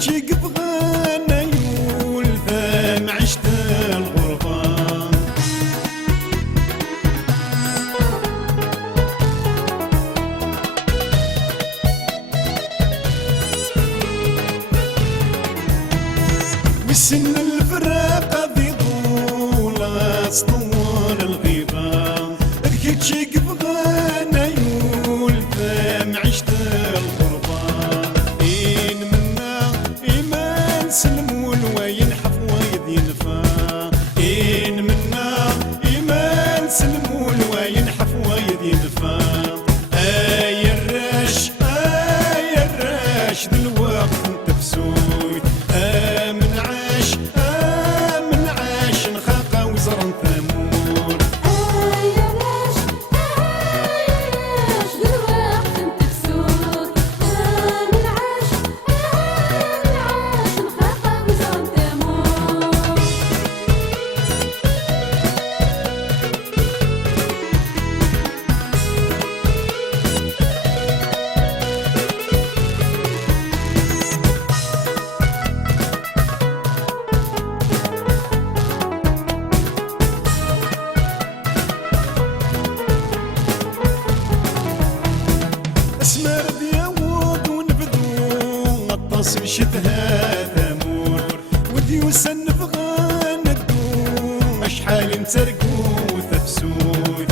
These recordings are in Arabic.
الكتشي قبغانا يول ثام عشت الغربة والسن الفراق ذي طولة سطول الغيبة الكتشي قبغانا يول ثام عشت الغربة إن منا إيمان سلم والوين حفويد ينفى إن منا إيمان سلم والوين حفويد ينفى آي الراش دلوقت انت بسوي آمن عاش نخاقة وزرن ثمور آي الراش دلوقت انت بسوي آمن عاش نخاقة وزرن ثمور اسمر دياود ونبذو غطاس مشتها ثمور وديوس نبغى ندو اشحال نترقو ثبسوي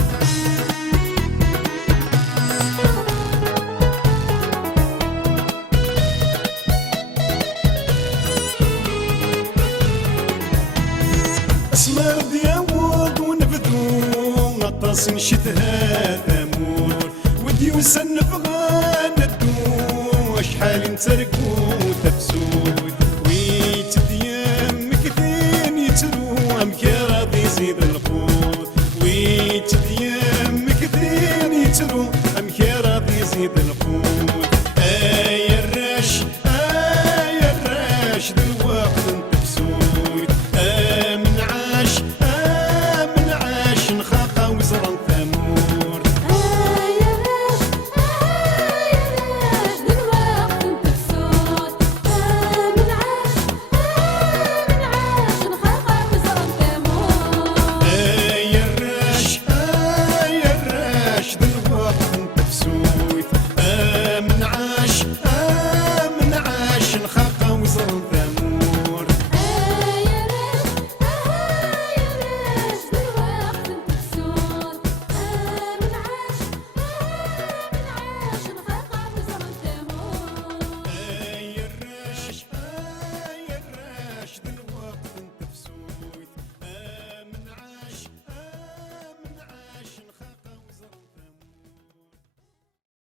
اسمر دياود ونبذو غطاس مشتها ثمور وديوس نبغى ندو اشحال نترقو